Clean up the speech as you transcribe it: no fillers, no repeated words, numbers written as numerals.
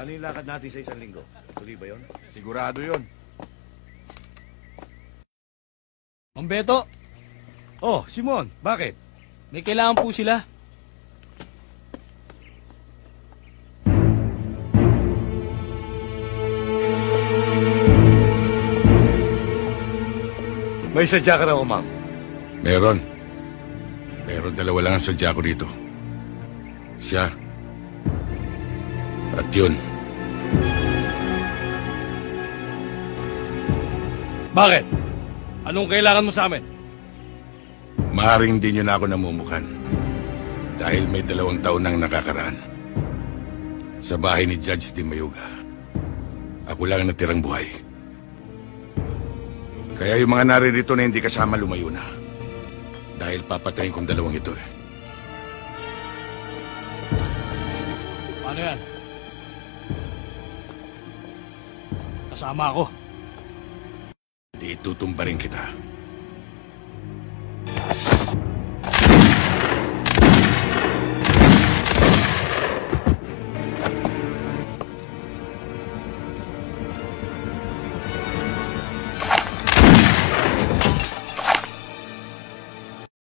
Paano yung lakad natin sa isang linggo? Tuloy ba yun? Sigurado yun. Mang Beto, Oh, Simon, bakit? may kailangan po sila. May sadya ka raw, ma'am. Meron. Pero dalawa lang ang sadya ko dito. Siya. At yun. Bakit? Anong kailangan mo sa amin? Maaaring hindi niyo na ako namumukan. Dahil may 2 taon nang nakakaraan. Sa bahay ni Judge Di Mayuga. Ako lang ang natirang buhay. Kaya yung mga naririto na hindi kasama lumayo na. Dahil papatayin kong 2 ito eh. Paano yan? Kasama ako. Di itutumba rin kita.